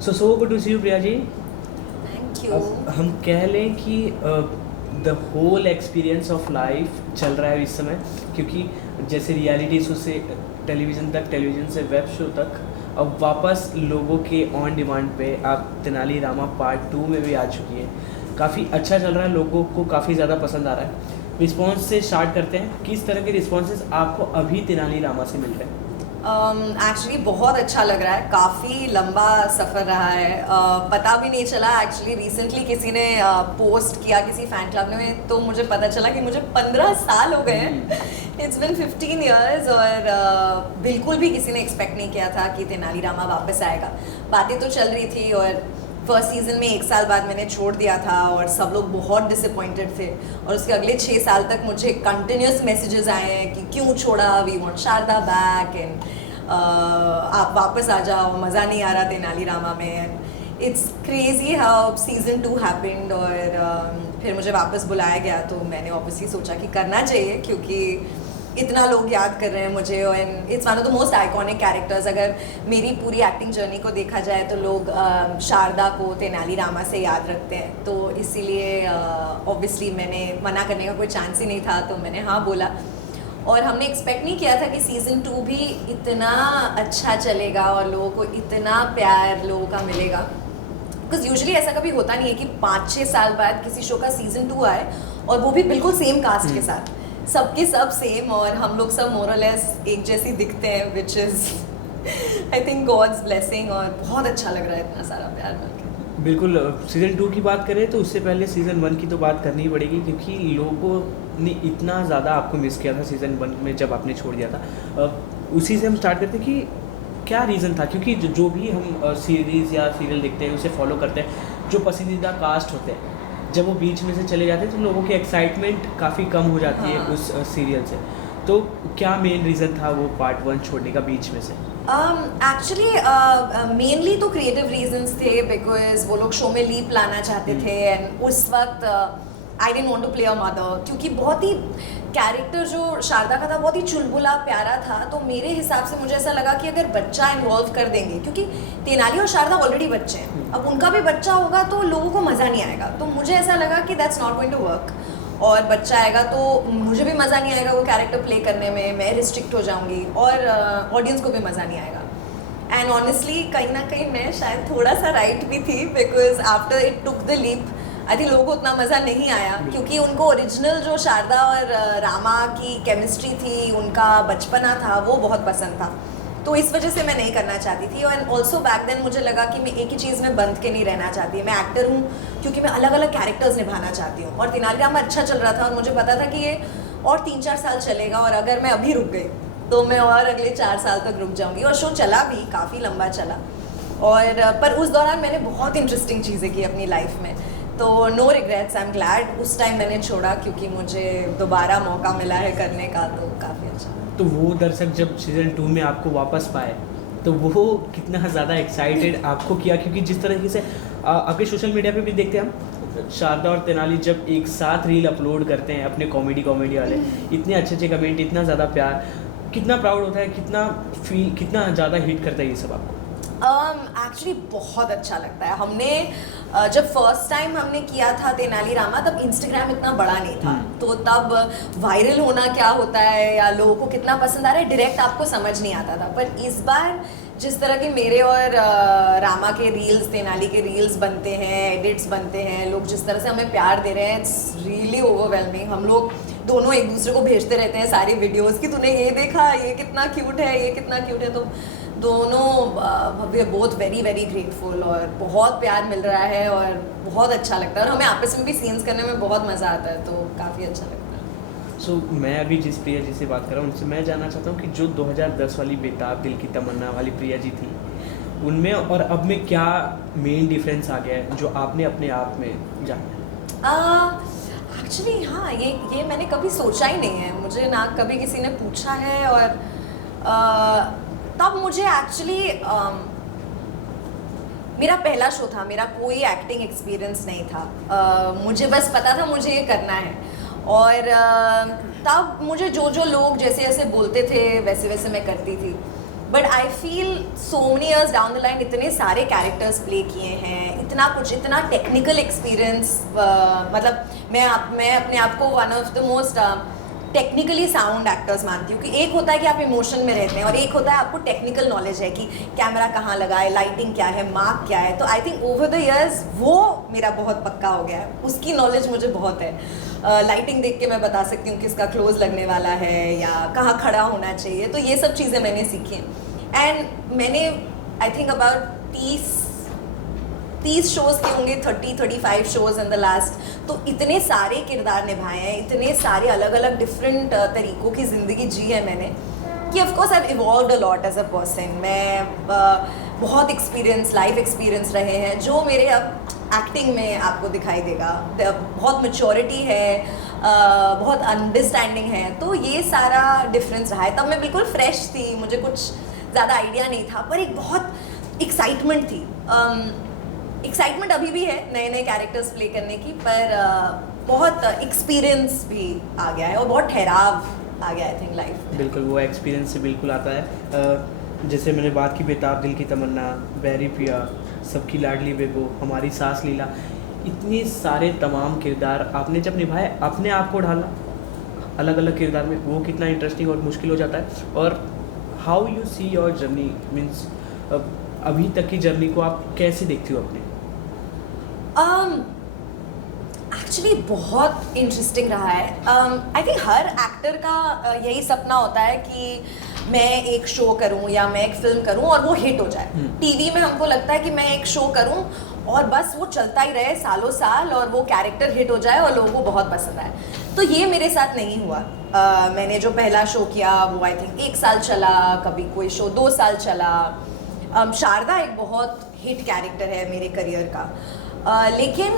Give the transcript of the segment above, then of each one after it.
So good to see you Priya ji. Thank you. अब हम कह लें कि the whole experience of life चल रहा है इस समय, क्योंकि जैसे रियलिटी शो से टेलीविज़न तक, टेलीविज़न से वेब शो तक, अब वापस लोगों के ऑन डिमांड पे आप तेनाली रामा पार्ट 2 में भी आ चुकी है। काफ़ी अच्छा चल रहा है, लोगों को काफ़ी ज़्यादा पसंद आ रहा है। रिस्पॉन्स से स्टार्ट करते हैं, किस तरह के रिस्पॉन्सेज आपको अभी तेनाली रामा से मिल रहे हैं? एक्चुअली बहुत अच्छा लग रहा है, काफ़ी लंबा सफ़र रहा है। पता भी नहीं चला। एक्चुअली रिसेंटली किसी ने पोस्ट किया किसी फ़ैन क्लब में, तो मुझे पता चला कि मुझे 15 साल हो गए हैं। It's been 15 years. और बिल्कुल भी किसी ने एक्सपेक्ट नहीं किया था कि तेनाली रामा वापस आएगा। बातें तो चल रही थी और फर्स्ट सीज़न में 1 साल बाद मैंने छोड़ दिया था और सब लोग बहुत डिसअपॉइंटेड थे। और उसके अगले 6 साल तक मुझे कंटिन्यूस मैसेजेस आए हैं कि क्यों छोड़ा, we want Sharda back and आप वापस आ जाओ, मज़ा नहीं आ रहा तेनाली रामा में। And it's crazy how season 2 happened. और फिर मुझे वापस बुलाया गया, तो मैंने ऑब्वियसली सोचा कि करना चाहिए, क्योंकि इतना लोग याद कर रहे हैं मुझे। And it's one of the most iconic characters. अगर मेरी पूरी एक्टिंग जर्नी को देखा जाए तो लोग शारदा को तेनाली रामा से याद रखते हैं, तो इसीलिए ऑब्वियसली मैंने मना करने का कोई चांस ही नहीं था, तो मैंने हाँ बोला। और हमने एक्सपेक्ट नहीं किया था कि सीज़न 2 भी इतना अच्छा चलेगा और लोगों को इतना प्यार लोगों का मिलेगा। बिकॉज यूजुअली ऐसा कभी होता नहीं है कि 5-6 साल बाद किसी शो का सीज़न 2 आए और वो भी बिल्कुल सेम कास्ट के साथ, सबके सब सेम, और हम लोग सब मोर और लेस एक जैसी दिखते हैं, which is I think God's blessing. और बहुत अच्छा लग रहा है इतना सारा प्यार मिलकर। बिल्कुल। सीज़न 2 की बात करें तो उससे पहले सीज़न 1 की तो बात करनी ही पड़ेगी, क्योंकि लोगों ने इतना ज़्यादा आपको मिस किया था सीज़न 1 में जब आपने छोड़ दिया था। उसी से हम स्टार्ट करते हैं कि क्या रीज़न था, क्योंकि जो भी हम सीरीज़ या सीरियल देखते हैं उसे फॉलो करते हैं, जो पसंदीदा कास्ट होते हैं जब वो बीच में से चले जाते हैं तो लोगों की एक्साइटमेंट काफ़ी कम हो जाती है उस सीरियल से। तो क्या मेन रीज़न था वो पार्ट 1 छोड़ने का बीच में से? एक्चुअली मेनली तो क्रिएटिव रीजंस थे, बिकॉज वो लोग शो में लीप लाना चाहते थे। एंड उस वक्त I didn't want to play a mother, क्योंकि बहुत ही कैरेक्टर जो शारदा का था बहुत ही चुलबुला प्यारा था। तो मेरे हिसाब से मुझे ऐसा लगा कि अगर बच्चा इन्वॉल्व कर देंगे, क्योंकि तेनाली और शारदा ऑलरेडी बच्चे हैं, अब उनका भी बच्चा होगा तो लोगों को मज़ा नहीं आएगा। तो मुझे ऐसा लगा कि that's not going to work. और बच्चा आएगा तो मुझे भी मज़ा नहीं आएगा वो कैरेक्टर प्ले करने में, मैं रिस्ट्रिक्ट हो जाऊंगी और ऑडियंस को भी मज़ा नहीं आएगा। एंड ऑनेस्टली कहीं ना कहीं मैं शायद थोड़ा सा राइट भी थी, because after it took the leap I think लोगों को उतना मज़ा नहीं आया, क्योंकि उनको ओरिजिनल जो शारदा और रामा की केमिस्ट्री थी, उनका बचपना था, वो बहुत पसंद था। तो इस वजह से मैं नहीं करना चाहती थी। एंड ऑल्सो बैक देन मुझे लगा कि मैं एक ही चीज़ में बंद के नहीं रहना चाहती। मैं एक्टर हूँ, क्योंकि मैं अलग अलग कैरेक्टर्स निभाना चाहती हूँ। और तेनाली रामा अच्छा चल रहा था और मुझे पता था कि ये और 3-4 साल चलेगा, और अगर मैं अभी रुक गई तो मैं और अगले 4 साल तक रुक जाऊँगी। और शो चला भी, काफ़ी लंबा चला। और पर उस दौरान मैंने बहुत इंटरेस्टिंग चीज़ें की अपनी लाइफ में, तो no regrets, I am glad उस टाइम मैंने छोड़ा, क्योंकि मुझे दोबारा मौका मिला है करने का, तो काफ़ी अच्छा। तो वो दर्शक जब सीज़न 2 में आपको वापस पाए तो वो कितना ज़्यादा एक्साइटेड आपको किया, क्योंकि जिस तरीके से अगर सोशल मीडिया पे भी देखते हैं हम, शारदा और तेनाली जब एक साथ रील अपलोड करते हैं अपने कॉमेडी वाले, इतने अच्छे अच्छे कमेंट, इतना ज़्यादा प्यार, कितना प्राउड होता है, कितना ज़्यादा हिट करता है ये सब आपको? एक्चुअली बहुत अच्छा लगता है। हमने जब फर्स्ट टाइम हमने किया था तेनाली रामा, तब इंस्टाग्राम इतना बड़ा नहीं था, तो तब वायरल होना क्या होता है या लोगों को कितना पसंद आ रहा है डायरेक्ट आपको समझ नहीं आता था। पर इस बार जिस तरह के मेरे और रामा के रील्स, तेनाली के रील्स बनते हैं, एडिट्स बनते हैं, लोग जिस तरह से हमें प्यार दे रहे हैं, इट्स रियली ओवरवेलमिंग। हम लोग दोनों एक दूसरे को भेजते रहते हैं सारी वीडियोस कि तूने ये देखा, ये कितना क्यूट है, ये कितना क्यूट है। तो दोनों we are both very very grateful, और बहुत प्यार मिल रहा है और बहुत अच्छा लगता है। और हमें आपस में भी सीन्स करने में बहुत मज़ा आता है, तो काफ़ी अच्छा लगता है। सो मैं अभी जिस प्रिया जी से बात कर रहा हूँ उनसे मैं जानना चाहता हूँ कि जो 2010 वाली बेताब दिल की तमन्ना वाली प्रिया जी थी, उनमें और अब में क्या मेन डिफरेंस आ गया है जो आपने अपने आप में जाना? एक्चुअली हाँ, ये मैंने कभी सोचा ही नहीं है, मुझे ना कभी किसी ने पूछा है। और तब मुझे एक्चुअली मेरा पहला शो था, मेरा कोई एक्टिंग एक्सपीरियंस नहीं था। मुझे बस पता था मुझे ये करना है, और तब मुझे जो जो लोग जैसे जैसे बोलते थे वैसे वैसे मैं करती थी। But I feel so many years down the line इतने सारे कैरेक्टर्स प्ले किए हैं, इतना कुछ, इतना टेक्निकल एक्सपीरियंस, मतलब मैं अपने आप को one of the most technically sound actors मानती हूँ कि एक होता है कि आप इमोशन में रहते हैं और एक होता है आपको टेक्निकल नॉलेज है कि कैमरा कहाँ लगा है, लाइटिंग क्या है, मार्क क्या है। तो I think over the years वो मेरा बहुत पक्का हो गया है, उसकी नॉलेज मुझे बहुत है। लाइटिंग देख के मैं बता सकती हूँ किसका क्लोज लगने वाला है या कहाँ खड़ा होना चाहिए, तो ये सब चीज़ें मैंने सीखी हैं। एंड मैंने आई थिंक अबाउट 30 शोज़ के होंगे, 30-35 शोज़ इन द लास्ट। तो इतने सारे किरदार निभाए हैं, इतने सारे अलग अलग डिफरेंट तरीक़ों की ज़िंदगी जी है मैंने, कि of course I have evolved a lot as a person. मैं बहुत लाइफ एक्सपीरियंस रहे हैं जो मेरे अब एक्टिंग में आपको दिखाई देगा। बहुत मैच्योरिटी है, बहुत अंडरस्टैंडिंग है, तो ये सारा डिफरेंस रहा है। तब मैं बिल्कुल फ्रेश थी, मुझे कुछ ज़्यादा आइडिया नहीं था, पर एक बहुत एक्साइटमेंट थी। एक्साइटमेंट अभी भी है नए नए कैरेक्टर्स प्ले करने की, पर बहुत एक्सपीरियंस भी आ गया है और बहुत ठहराव आ गया आई थिंक लाइफ। बिल्कुल, वो एक्सपीरियंस से बिल्कुल आता है। जैसे मैंने बात की बेताब दिल की तमन्ना, बहरी पिया, सबकी लाडली बेबो, हमारी सास लीला, इतने सारे तमाम किरदार आपने जब निभाए, अपने आप को ढालना अलग अलग किरदार में, वो कितना इंटरेस्टिंग और मुश्किल हो जाता है। और how you see your journey, means अभी तक की जर्नी को आप कैसे देखती हो अपने? एक्चुअली बहुत इंटरेस्टिंग रहा है। आई थिंक हर एक्टर का यही सपना होता है कि मैं एक शो करूं या मैं एक फिल्म करूं और वो हिट हो जाए। टीवी में हमको लगता है कि मैं एक शो करूं और बस वो चलता ही रहे सालों साल और वो कैरेक्टर हिट हो जाए और लोगों को बहुत पसंद आए। तो ये मेरे साथ नहीं हुआ। मैंने जो पहला शो किया वो आई थिंक 1 साल चला, कभी कोई शो 2 साल चला। शारदा एक बहुत हिट कैरेक्टर है मेरे करियर का, लेकिन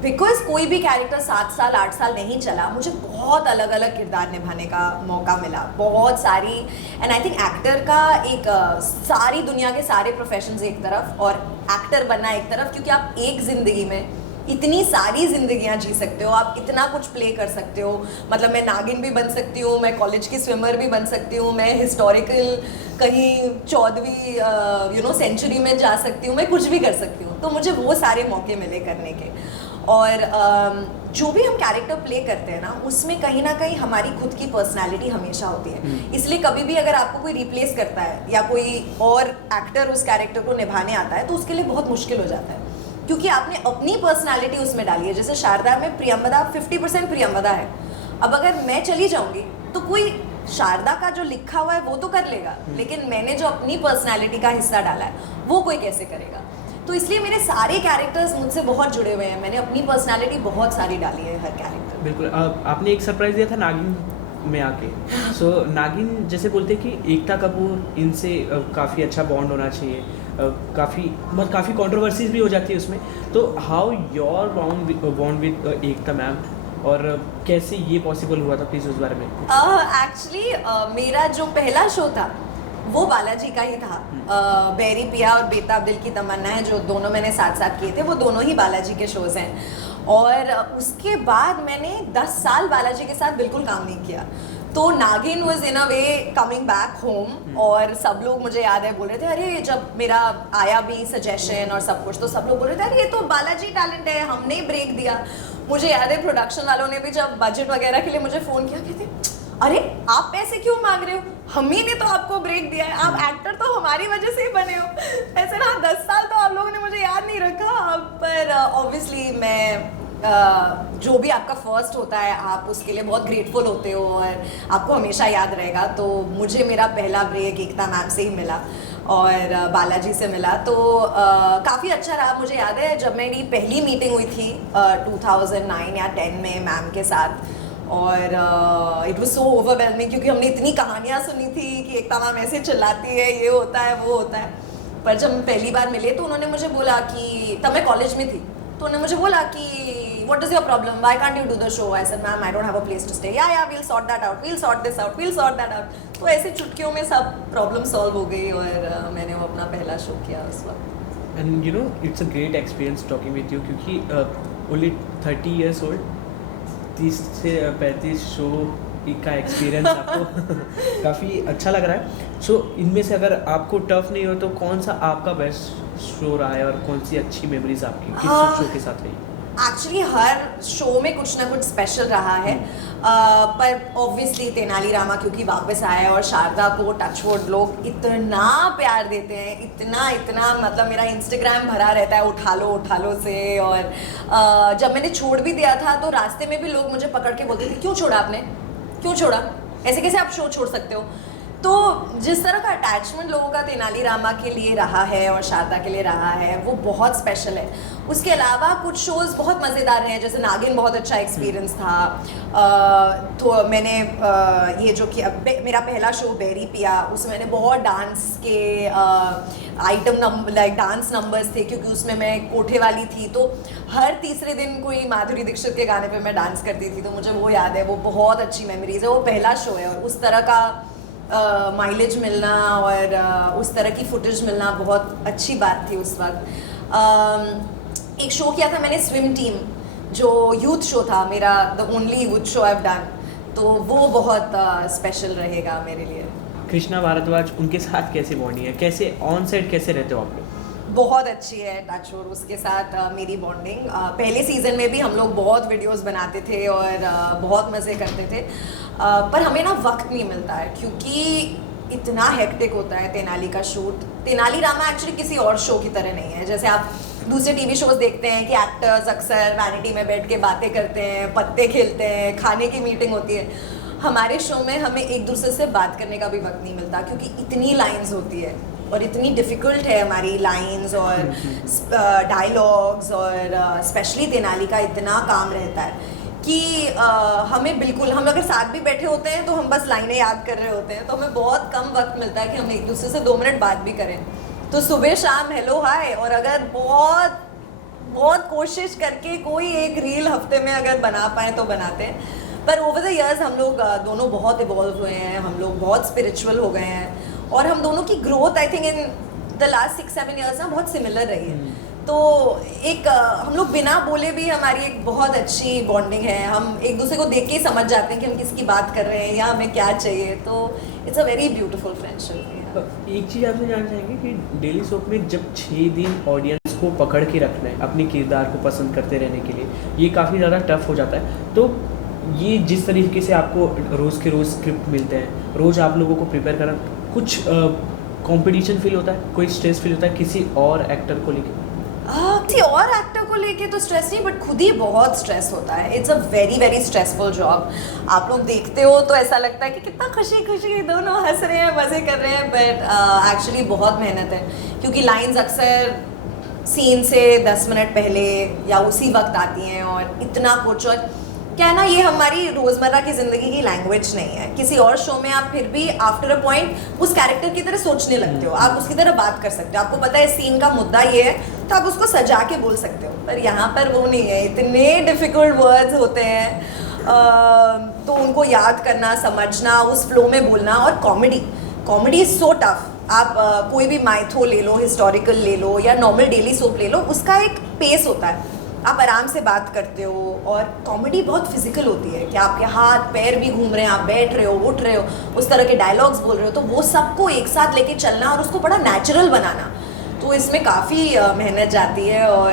बिकॉज कोई भी कैरेक्टर 7 साल 8 साल नहीं चला, मुझे बहुत अलग अलग किरदार निभाने का मौका मिला, बहुत सारी। एंड आई थिंक एक्टर का एक सारी दुनिया के सारे प्रोफेशंस एक तरफ और एक्टर बनना एक तरफ, क्योंकि आप एक ज़िंदगी में इतनी सारी जिंदगियां जी सकते हो, आप इतना कुछ प्ले कर सकते हो। मतलब मैं नागिन भी बन सकती हूँ, मैं कॉलेज की स्विमर भी बन सकती हूँ, मैं हिस्टोरिकल कहीं 14वीं सेंचुरी में जा सकती हूँ, मैं कुछ भी कर सकती हूँ। तो मुझे वो सारे मौके मिले करने के। और जो भी हम कैरेक्टर प्ले करते हैं ना, उसमें कहीं ना कहीं हमारी खुद की पर्सनालिटी हमेशा होती है। इसलिए कभी भी अगर आपको कोई रिप्लेस करता है या कोई और एक्टर उस कैरेक्टर को निभाने आता है, तो उसके लिए बहुत मुश्किल हो जाता है, क्योंकि आपने अपनी पर्सनालिटी उसमें डाली है। जैसे शारदा में प्रियंवदा 50% प्रियंवदा है। अब अगर मैं चली जाऊंगी तो कोई शारदा का जो लिखा हुआ है वो तो कर लेगा, लेकिन मैंने जो अपनी पर्सनालिटी का हिस्सा डाला है वो कोई कैसे करेगा। तो इसलिए मेरे सारे कैरेक्टर्स मुझसे बहुत जुड़े हुए हैं। मैंने अपनी पर्सनालिटी बहुत सारी डाली है हर कैरेक्टर। बिल्कुल। आपने एक सरप्राइज दिया था नागिन में आके। सो नागिन जैसे बोलते कि एकता कपूर, इनसे काफ़ी अच्छा बॉन्ड होना चाहिए, काफ़ी कंट्रोवर्सीज भी हो जाती है उसमें। तो how your bond with Ekta ma'am, और कैसे ये पॉसिबल हुआ था, प्लीज़ उस बारे में। एक्चुअली मेरा जो पहला शो था वो बालाजी का ही था। बैरी पिया और बेताब दिल की तमन्ना है, जो दोनों मैंने साथ साथ किए थे, वो दोनों ही बालाजी के शोज़ हैं। और उसके बाद मैंने 10 साल बालाजी के साथ बिल्कुल काम नहीं किया। तो नागिन was in a way coming back home, और सब लोग, मुझे याद है, बोल रहे थे, अरे जब मेरा आया भी सजेशन और सब कुछ, तो सब लोग बोल रहे थे अरे ये तो बालाजी टैलेंट है, हमने ब्रेक दिया। मुझे याद है प्रोडक्शन वालों ने भी जब बजट वगैरह के लिए मुझे फ़ोन किया, कहते अरे आप पैसे क्यों मांग रहे हो, हम ही ने तो आपको ब्रेक दिया है, आप एक्टर तो हमारी वजह से ही बने हो। ऐसे ना 10 साल तो आप लोगों ने मुझे याद नहीं रखा, पर ऑब्वियसली मैं जो भी आपका फर्स्ट होता है आप उसके लिए बहुत ग्रेटफुल होते हो और आपको हमेशा याद रहेगा। तो मुझे मेरा पहला ब्रेक एकता मैम से ही मिला और बालाजी से मिला, तो काफ़ी अच्छा रहा। मुझे याद है जब मेरी पहली मीटिंग हुई थी 2009 या 10 में मैम के साथ, और इट वाज सो ओवरवेलमिंग, क्योंकि हमने इतनी कहानियाँ सुनी थी कि एकता मैम ऐसे चिल्लाती है, ये होता है वो होता है। पर जब पहली बार मिले तो उन्होंने मुझे बोला कि, तब मैं कॉलेज में थी, तो उन्होंने मुझे बोला कि what is your problem, why can't you do the show. I said ma'am I don't have a place to stay, yeah we'll sort that out, we'll sort this out, we'll sort that out. तो ऐसे चुटकियों में सब problem solve हो गई और मैंने वो अपना पहला शो किया उस वक्त। And you know it's a great experience talking with you, क्योंकि ओनली 30 years old, 30 से 35 शो का एक्सपीरियंस आपको काफ़ी अच्छा लग रहा है। सो इनमें से अगर आपको टफ नहीं हो तो कौन सा आपका बेस्ट शो रहा है और कौन सी अच्छी मेमोरीज आपकी किस शो के साथ रही? एक्चुअली हर शो में कुछ ना कुछ स्पेशल रहा है, पर ऑब्वियसली तेनालीरामा क्योंकि वापस आया है और शारदा को टचवुड लोग इतना प्यार देते हैं, इतना इतना मतलब मेरा इंस्टाग्राम भरा रहता है उठा लो से। और जब मैंने छोड़ भी दिया था तो रास्ते में भी लोग मुझे पकड़ के बोलते थे क्यों छोड़ा आपने, क्यों छोड़ा, ऐसे कैसे आप शो छोड़ सकते हो। तो जिस तरह का अटैचमेंट लोगों का तेनालीरामा के लिए रहा है और शारदा के लिए रहा है वो बहुत स्पेशल है। उसके अलावा कुछ शोज़ बहुत मज़ेदार रहे हैं, जैसे नागिन बहुत अच्छा एक्सपीरियंस था। तो मैंने ये जो कि मेरा पहला शो बेरी पिया, उसमें मैंने बहुत डांस के डांस नंबर्स थे, क्योंकि उसमें मैं कोठे वाली थी। तो हर तीसरे दिन कोई माधुरी दीक्षित के गाने पे मैं डांस करती थी, तो मुझे वो याद है, वो बहुत अच्छी मेमोरीज है। वो पहला शो है और उस तरह का माइलेज मिलना और उस तरह की फुटेज मिलना बहुत अच्छी बात थी उस वक्त। एक शो किया था मैंने स्विम टीम, जो यूथ शो था मेरा, the only youth show I have done, तो वो बहुत स्पेशल रहेगा मेरे लिए। कृष्णा भारद्वाज, उनके साथ कैसे बॉन्डिंग है, कैसे ऑन सेट कैसे रहते हो आप लोग? बहुत अच्छी है टचवुड उसके साथ मेरी बॉन्डिंग। पहले सीज़न में भी हम लोग बहुत वीडियोस बनाते थे और बहुत मज़े करते थे, पर हमें ना वक्त नहीं मिलता है क्योंकि इतना हेक्टिक होता है तेनाली का शूट। तेनालीरामा एक्चुअली किसी और शो की तरह नहीं है। जैसे आप दूसरे टीवी शोज देखते हैं कि एक्टर्स अक्सर वैनिटी में बैठ के बातें करते हैं, पत्ते खेलते हैं, खाने की मीटिंग होती है। हमारे शो में हमें एक दूसरे से बात करने का भी वक्त नहीं मिलता क्योंकि इतनी लाइंस होती है और इतनी डिफ़िकल्ट है हमारी लाइंस और डायलॉग्स, और स्पेशली तेनाली का इतना काम रहता है कि हमें बिल्कुल, हम अगर साथ भी बैठे होते हैं तो हम बस लाइनें याद कर रहे होते हैं, तो हमें बहुत कम वक्त मिलता है कि हम एक दूसरे से 2 मिनट बात भी करें। तो सुबह शाम हेलो हाय, और अगर बहुत बहुत कोशिश करके कोई एक रील हफ्ते में अगर बना पाए तो बनाते हैं। पर ओवर द ईयर्स हम लोग दोनों बहुत इवॉल्व हुए हैं, हम लोग बहुत स्पिरिचुअल हो गए हैं और हम दोनों की growth I think in the last 6-7 years ना बहुत सिमिलर रही है। तो एक हम लोग बिना बोले भी हमारी एक बहुत अच्छी बॉन्डिंग है। हम एक दूसरे को देख के ही समझ जाते हैं कि हम किसकी बात कर रहे हैं या हमें क्या चाहिए। तो it's a very beautiful friendship. एक चीज़ आपसे जानना चाहेंगे कि डेली सोप में जब 6 दिन ऑडियंस को पकड़ के रखना है अपने किरदार को पसंद करते रहने के लिए, ये काफ़ी ज़्यादा टफ हो जाता है। तो ये जिस तरीके से आपको रोज़ के रोज़ स्क्रिप्ट मिलते हैं, रोज़ आप लोगों को प्रिपेयर करना, कुछ कंपटीशन फील होता है, कोई स्ट्रेस फील होता है किसी और एक्टर को लेकर? किसी और एक्टर को लेके तो स्ट्रेस नहीं, बट खुद ही बहुत स्ट्रेस होता है। It's a very very stressful job. आप लोग देखते हो तो ऐसा लगता है कि कितना खुशी खुशी दोनों हंस रहे हैं, मज़े कर रहे हैं, बट एक्चुअली बहुत मेहनत है क्योंकि लाइंस अक्सर सीन से 10 मिनट पहले या उसी वक्त आती हैं और इतना कुछ। और क्या है ना, ये हमारी रोज़मर्रा की ज़िंदगी की लैंग्वेज नहीं है। किसी और शो में आप फिर भी आफ्टर अ पॉइंट उस कैरेक्टर की तरह सोचने लगते हो, आप उसकी तरह बात कर सकते हो, आपको पता है सीन का मुद्दा ये है तो आप उसको सजा के बोल सकते हो। पर यहाँ पर वो नहीं है, इतने डिफ़िकल्ट वर्ड्स होते हैं, तो उनको याद करना, समझना, उस फ्लो में बोलना। और कॉमेडी इज़ सो टफ। आप कोई भी माइथो ले लो, हिस्टोरिकल ले लो या नॉर्मल डेली सोप ले लो, उसका एक पेस होता है, आप आराम से बात करते हो। और कॉमेडी बहुत फिजिकल होती है कि आपके हाथ पैर भी घूम रहे हैं, आप बैठ रहे हो, उठ रहे हो, उस तरह के डायलॉग्स बोल रहे हो, तो वो सबको एक साथ लेके चलना और उसको बड़ा नेचुरल बनाना, तो इसमें काफ़ी मेहनत जाती है। और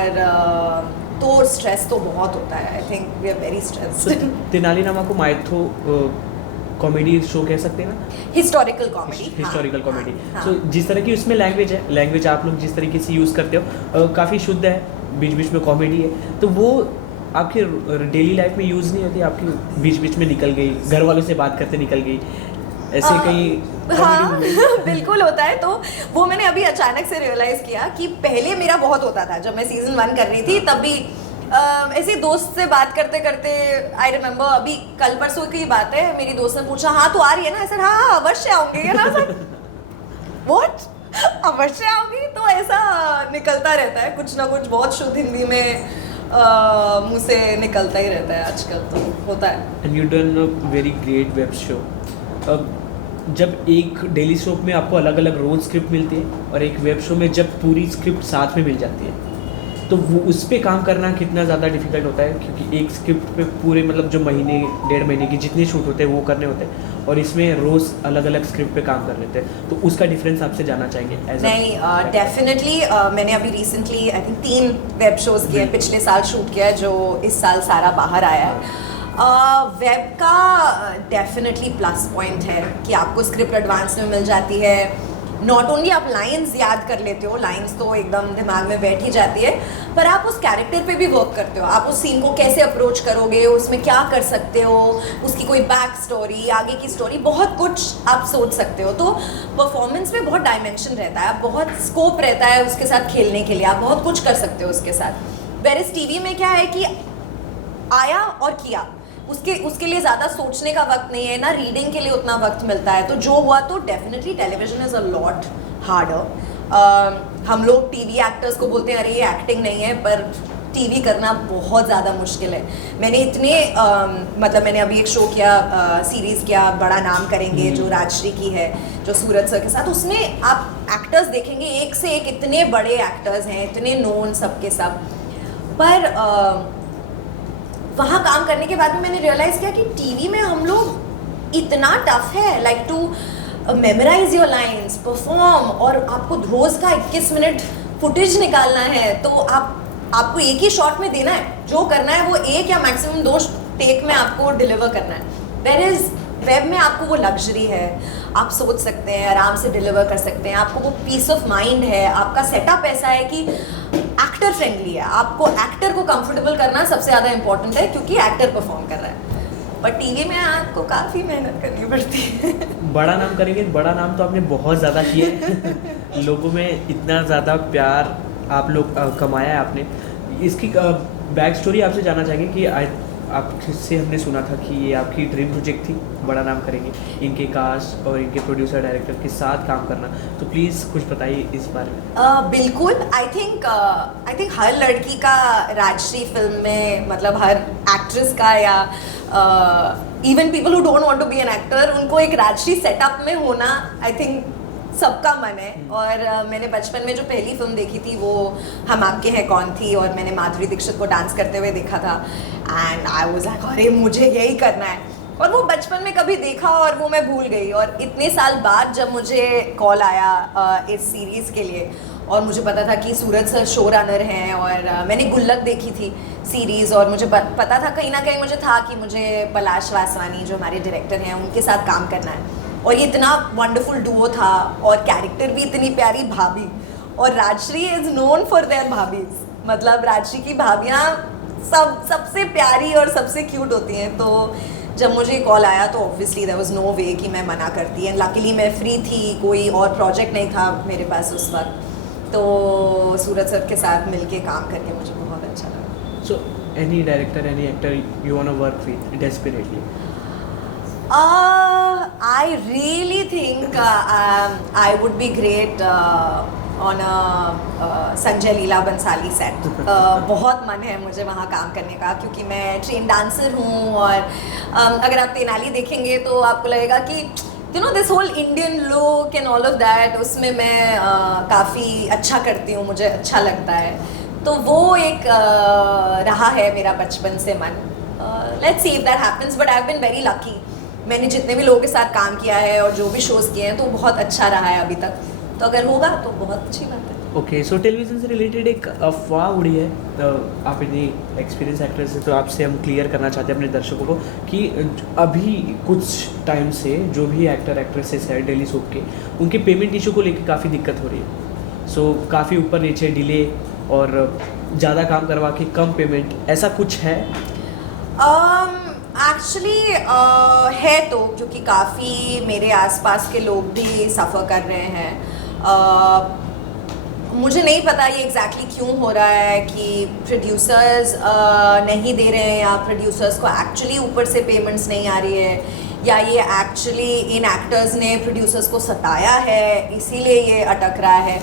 तो स्ट्रेस तो बहुत होता है। I think we are very stressed. Tenalirama को माइथो कॉमेडी शो कह सकते हैं ना? Historical comedy. Historical comedy. So जिस तरह की उसमें लैंग्वेज है, लैंग्वेज आप लोग जिस तरीके से यूज़ करते हो काफ़ी शुद्ध है, बीच बीच में कॉमेडी है, तो वो आपके डेली लाइफ में यूज़ नहीं होती, आपकी बीच बीच में निकल गई, घर वालों से बात करते निकल गई, ऐसे कहीं? हाँ बिल्कुल होता है। तो वो मैंने अभी अचानक से रियलाइज़ किया कि पहले मेरा बहुत होता था। जब मैं सीज़न 1 कर रही थी तब भी ऐसे दोस्त से बात करते करते, आई रिमेम्बर अभी कल परसों की बात है, मेरी दोस्त ने पूछा हाँ तो आ रही है ना, ऐसा हाँ अवश्य आऊँगी ना सर, व्हाट अवश्य आऊँगी। तो ऐसा निकलता रहता है कुछ ना कुछ, बहुत शुद्ध हिंदी में मुँह से निकलता ही रहता है आजकल, तो होता है। And you done a very great web show. अब जब एक डेली सोप में आपको अलग अलग रोज स्क्रिप्ट मिलती है और एक वेब शो में जब पूरी स्क्रिप्ट साथ में मिल जाती है, तो वो उस पे काम करना कितना ज़्यादा डिफिकल्ट होता है, क्योंकि एक स्क्रिप्ट पे पूरे मतलब जो महीने 1.5 महीने की जितने शूट होते हैं वो करने होते हैं, और इसमें रोज़ अलग अलग स्क्रिप्ट पे काम कर लेते हैं, तो उसका डिफरेंस आपसे जानना चाहेंगे एज नहीं, डेफिनेटली मैंने अभी recently I think 3 web shows किए, पिछले साल शूट किया है, जो इस साल सारा बाहर आया है। वेब का डेफिनेटली प्लस पॉइंट है कि आपको स्क्रिप्ट एडवांस में मिल जाती है। नॉट ओनली आप लाइंस याद कर लेते हो, लाइंस तो एकदम दिमाग में बैठ ही जाती है, पर आप उस कैरेक्टर पे भी वर्क करते हो। आप उस सीन को कैसे अप्रोच करोगे, उसमें क्या कर सकते हो, उसकी कोई बैक स्टोरी, आगे की स्टोरी, बहुत कुछ आप सोच सकते हो। तो परफॉर्मेंस में बहुत डायमेंशन रहता है, बहुत स्कोप रहता है उसके साथ खेलने के लिए, आप बहुत कुछ कर सकते हो उसके साथ। वेरएज़ टीवी में क्या है कि आया और किया, उसके लिए ज़्यादा सोचने का वक्त नहीं है, ना रीडिंग के लिए उतना वक्त मिलता है, तो जो हुआ। तो definitely television is a lot harder. हम लोग टीवी एक्टर्स को बोलते हैं अरे ये एक्टिंग नहीं है, पर टीवी करना बहुत ज़्यादा मुश्किल है। मैंने इतने मतलब मैंने अभी एक शो किया, सीरीज़ किया, बड़ा नाम करेंगे, जो राजश्री की है, जो सूरज सर के साथ। उसमें आप एक्टर्स देखेंगे एक से एक इतने बड़े एक्टर्स हैं, इतने नोन सबके सब, पर वहाँ काम करने के बाद में मैंने रियलाइज़ किया कि टीवी में हम लोग इतना टफ है, like to memorise your lines, perform, और आपको रोज़ का 21 मिनट फुटेज निकालना है, तो आपको एक ही शॉट में देना है, जो करना है वो 1 या मैक्सिमम 2 टेक में आपको डिलीवर करना है। वेयरएज़ वेब में आपको वो लग्जरी है, आप सोच सकते हैं, आराम से डिलीवर कर सकते हैं, आपको वो पीस ऑफ माइंड है, आपका सेटअप ऐसा है कि एक्टर फ्रेंडली है, आपको एक्टर को कंफर्टेबल करना सबसे ज़्यादा इंपॉर्टेंट है, क्योंकि एक्टर परफॉर्म कर रहा है। पर टीवी में आपको काफ़ी मेहनत करनी पड़ती है। बड़ा नाम करेंगे, बड़ा नाम तो आपने बहुत ज़्यादा किया है लोगों में इतना ज़्यादा प्यार आप लोग कमाया है आपने। इसकी बैक स्टोरी आपसे जानना चाहेंगे कि आपसे हमने सुना था कि ये आपकी ड्रीम प्रोजेक्ट थी, बड़ा नाम करेंगे, इनके कास्ट और इनके प्रोड्यूसर डायरेक्टर के साथ काम करना, तो प्लीज़ कुछ बताइए इस बारे में। बिल्कुल, आई थिंक हर लड़की का राजश्री फिल्म में, मतलब हर एक्ट्रेस का, या even people who don't want to be an actor, उनको एक राजश्री सेटअप में होना आई थिंक सबका मन है। और मैंने बचपन में जो पहली फिल्म देखी थी वो हम आपके हैं कौन थी, और मैंने माधुरी दीक्षित को डांस करते हुए देखा था, एंड आई वाज लाइक अरे मुझे यही करना है। और वो बचपन में कभी देखा और वो मैं भूल गई, और इतने साल बाद जब मुझे कॉल आया इस सीरीज़ के लिए, और मुझे पता था कि सूरज सर शो रनर हैं, और मैंने गुल्लक देखी थी सीरीज़, और मुझे पता था कहीं ना कहीं मुझे था कि मुझे पलाश वासवानी जो हमारे डायरेक्टर हैं उनके साथ काम करना है। और ये इतना वंडरफुल डुओ था, और कैरेक्टर भी इतनी प्यारी भाभी, और Rajshri is known for their भाभीज, मतलब राजश्री की भाभियाँ सबसे प्यारी और सबसे क्यूट होती हैं। तो जब मुझे कॉल आया तो ऑब्वियसली देयर वाज नो वे कि मैं मना करती, एंड लकीली मैं फ्री थी, कोई और प्रोजेक्ट नहीं था मेरे पास उस वक्त, तो सूरज सर के साथ मिलके काम करके मुझे बहुत अच्छा लगा। So any director, any actor you want to work with desperately? I really think I would be great on a Sanjay Leela Bhansali set. बहुत मन है मुझे वहाँ काम करने का, क्योंकि मैं ट्रेन डांसर हूँ, और अगर आप तेनाली देखेंगे तो आपको लगेगा कि you know this whole Indian look and all of that, उसमें मैं काफ़ी अच्छा करती हूँ, मुझे अच्छा लगता है। तो वो एक रहा है मेरा बचपन से मन। Let's see if that happens, but I have been very lucky. मैंने जितने भी लोगों के साथ काम किया है और जो भी शोज़ किए हैं तो बहुत अच्छा रहा है अभी तक, तो अगर होगा तो बहुत अच्छी बात है। ओके, सो टेलीविज़न से रिलेटेड एक अफवाह उड़ी है, आप इतनी एक्सपीरियंस एक्टर से, तो आपसे हम क्लियर करना चाहते हैं अपने दर्शकों को कि अभी कुछ टाइम से जो भी एक्टर एक्ट्रेसेस है डेली सोप के, उनके पेमेंट इशू को लेकर काफ़ी दिक्कत हो रही है। सो काफ़ी ऊपर नीचे डिले, और ज़्यादा काम करवा के कम पेमेंट, ऐसा कुछ है? एक्चुअली है तो, क्योंकि काफ़ी मेरे आसपास के लोग भी सफ़र कर रहे हैं। मुझे नहीं पता ये एग्जैक्टली क्यों हो रहा है कि प्रोड्यूसर्स नहीं दे रहे हैं, या प्रोड्यूसर्स को एक्चुअली ऊपर से पेमेंट्स नहीं आ रही है, या ये एक्चुअली इन एक्टर्स ने प्रोड्यूसर्स को सताया है इसीलिए ये अटक रहा है।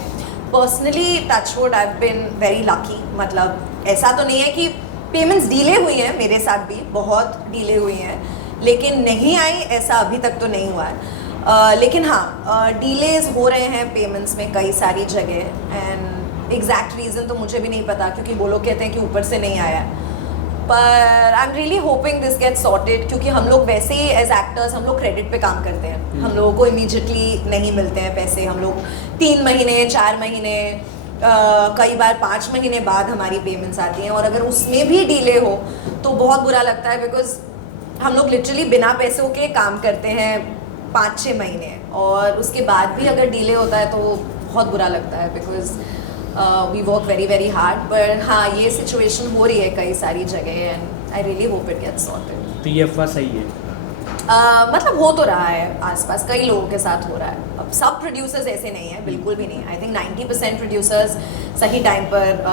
Personally touch wood I have been very lucky, मतलब ऐसा तो नहीं है कि पेमेंट्स डिले हुई हैं, मेरे साथ भी बहुत डिले हुई हैं, लेकिन नहीं आई ऐसा अभी तक तो नहीं हुआ है। लेकिन हाँ, डिलेज हो रहे हैं पेमेंट्स में कई सारी जगह, एंड एग्जैक्ट रीज़न तो मुझे भी नहीं पता, क्योंकि वो लोग कहते हैं कि ऊपर से नहीं आया, पर I am really hoping this get sorted, क्योंकि हम लोग वैसे ही एज एक्टर्स हम लोग क्रेडिट पे काम करते हैं, हम लोगों को इमीडिएटली नहीं मिलते हैं पैसे, हम लोग 3 महीने 4 महीने कई बार 5 महीने बाद हमारी पेमेंट्स आती हैं, और अगर उसमें भी डिले हो तो बहुत बुरा लगता है, बिकॉज हम लोग लिटरली बिना पैसों के काम करते हैं 5-6 महीने, और उसके बाद भी अगर डिले होता है तो बहुत बुरा लगता है, because we work very very hard. पर हाँ, ये सिचुएशन हो रही है कई सारी जगह, and I really hope it gets sorted. तो ये अफवाह सही है? मतलब हो तो रहा है, आसपास कई लोगों के साथ हो रहा है। अब सब प्रोड्यूसर्स ऐसे नहीं है, बिल्कुल भी नहीं। आई थिंक 90% प्रोड्यूसर्स सही टाइम पर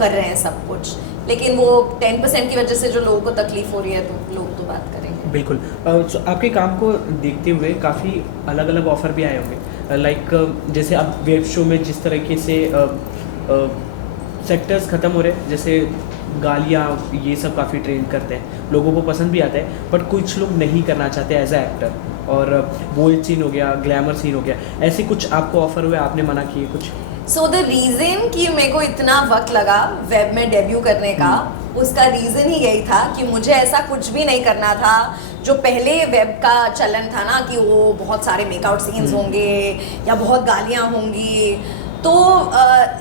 कर रहे हैं सब कुछ, लेकिन वो 10% की वजह से जो लोगों को तकलीफ हो रही है, तो लोग तो बात करेंगे। बिल्कुल। so, आपके काम को देखते हुए काफ़ी अलग अलग ऑफ़र भी आए होंगे, लाइक जैसे अब वेब शो में जिस तरीके से सेक्टर्स ख़त्म हो रहे हैं, जैसे गालियाँ ये सब काफ़ी ट्रेंड करते हैं, लोगों को पसंद भी आता है, बट कुछ लोग नहीं करना चाहते एज अ एक्टर, और बोल्ड सीन हो गया, ग्लैमर सीन हो गया, ऐसे कुछ आपको ऑफ़र हुए, आपने मना किए कुछ? सो द रीज़न कि मेरे को इतना वक्त लगा वेब में डेब्यू करने का, उसका रीज़न ही यही था कि मुझे ऐसा कुछ भी नहीं करना था जो पहले वेब का चलन था ना, कि वो बहुत सारे मेकआउट सीन्स होंगे या बहुत गालियाँ होंगी। तो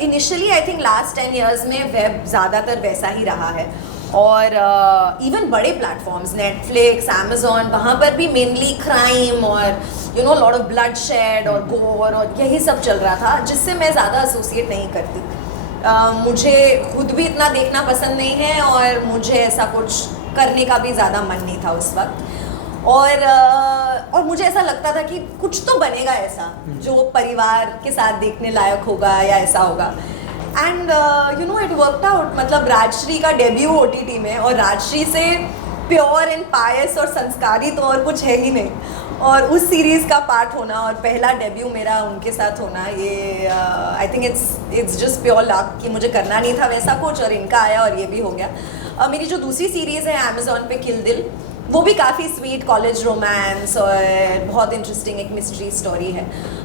initially I think last 10 years में वेब ज़्यादातर वैसा ही रहा है, और इवन बड़े प्लेटफॉर्म्स नेटफ्लिक्स, अमेजोन, वहाँ पर भी मेनली क्राइम और you know lot of blood shed और गोर और यही सब चल रहा था, जिससे मैं ज़्यादा एसोसिएट नहीं करती। मुझे खुद भी इतना देखना पसंद नहीं है, और मुझे ऐसा कुछ करने का भी ज़्यादा मन नहीं था उस वक्त, और मुझे ऐसा लगता था कि कुछ तो बनेगा ऐसा जो परिवार के साथ देखने लायक होगा या ऐसा होगा। And you know it worked out. मतलब राजश्री का डेब्यू OTT में, और राजश्री से प्योर एंड पायस और संस्कारी तो और कुछ है ही नहीं, और उस सीरीज़ का पार्ट होना और पहला डेब्यू मेरा उनके साथ होना, ये I think it's just pure luck कि मुझे करना नहीं था वैसा कुछ, और इनका आया और ये भी हो गया। मेरी जो दूसरी सीरीज़ है अमेजोन पे, किल दिल, वो भी काफ़ी स्वीट कॉलेज रोमांस और बहुत इंटरेस्टिंग एक मिस्ट्री स्टोरी है।